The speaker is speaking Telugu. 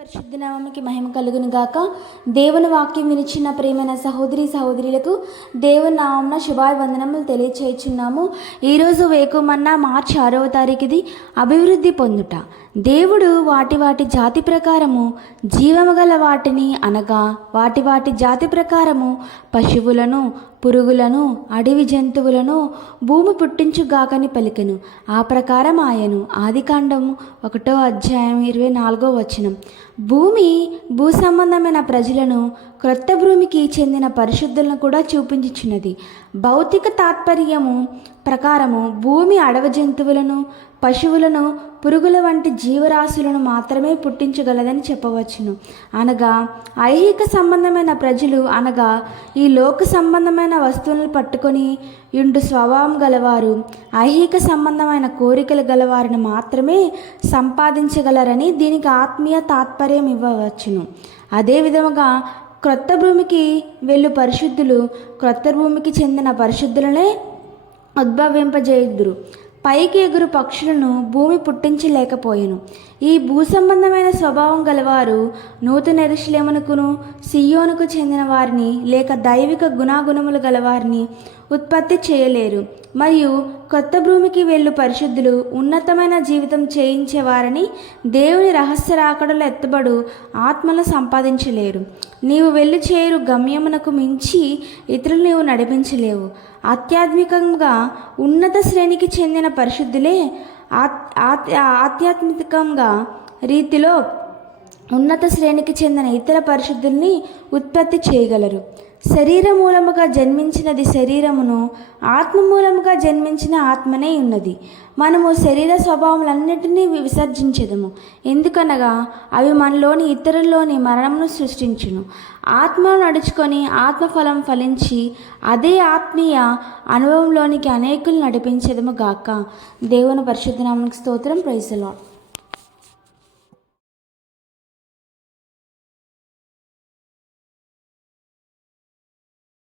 పరిశుద్ధ నామముకి మహిమ కలుగును గాక. దేవుని వాక్యం వినిచిన ప్రియమైన సహోదరులకు దేవుని నామమున శుభాభివందనములు తెలియచేయుచున్నాము. ఈరోజు వేకుమన్నా మార్చి 6వ తారీఖుది అభివృద్ధి పొందుట. దేవుడు వాటి జాతి ప్రకారము జీవము గల వాటిని అనగా వాటి జాతి ప్రకారము పశువులను, పురుగులను, అడవి జంతువులను భూమి పుట్టించుగాకని పలికెను. ఆ ప్రకారం ఆయను. ఆదికాండము 1వ అధ్యాయం 24వ వచనం. భూ సంబంధమైన ప్రజలను, క్రొత్త భూమికి చెందిన పరిశుద్ధులను కూడా చూపించుచున్నది. భౌతిక తాత్పర్యము ప్రకారము భూమి అడవి జంతువులను, పశువులను, పురుగుల వంటి జీవరాశులను మాత్రమే పుట్టించగలదని చెప్పవచ్చును. అనగా ఐహిక సంబంధమైన ప్రజలు అనగా ఈ లోక సంబంధమైన వస్తువులను పట్టుకొని ఇండు స్వభావం గలవారు, ఐహిక సంబంధమైన కోరికలు గలవారిని మాత్రమే సంపాదించగలరని దీనికి ఆత్మీయ తాత్పర్యం ఇవ్వవచ్చును. అదే విధముగా క్రొత్త భూమికి వెళ్ళు పరిశుద్ధులు క్రొత్త భూమికి చెందిన పరిశుద్ధులనే ఉద్భవింపజేయుదురు. పైకి ఎగురు పక్షులను భూమి పుట్టించలేకపోయెను. ఈ భూ సంబంధమైన స్వభావం గలవారు నూతన యెరూషలేమునకును సియోనుకు చెందిన వారిని లేక దైవిక గుణాగుణములు గలవారిని ఉత్పత్తి చేయలేరు. మరియు కొత్త భూమికి వెళ్ళు పరిశుద్ధులు ఉన్నతమైన జీవితం చేయించేవారని దేవుని రహస్య రాకడలో ఎత్తబడు ఆత్మను సంపాదించలేరు. నీవు వెళ్ళి చేరు గమ్యమునకు మించి ఇతరులు నీవు నడిపించలేవు. ఆధ్యాత్మికంగా ఉన్నత శ్రేణికి చెందిన పరిశుద్ధులే ఆధ్యాత్మికంగా రీతిలో ఉన్నత శ్రేణికి చెందిన ఇతర పరిశుద్ధుల్ని ఉత్పత్తి చేయగలరు. శరీర మూలముగా జన్మించినది శరీరమును, ఆత్మ మూలముగా జన్మించిన ఆత్మనే ఉన్నది. మనము శరీర స్వభావములన్నిటినీ విసర్జించెదము. ఎందుకనగా అవి మనలోని ఇతరుల్లోని మరణమును సృష్టించును. ఆత్మను నడుచుకొని ఆత్మఫలం ఫలించి అదే ఆత్మీయ అనుభవంలోనికి అనేకులు నడిపించెదము గాక. దేవుని పరిశుద్ధ నామమునకు స్తోత్రం. Praise the lord.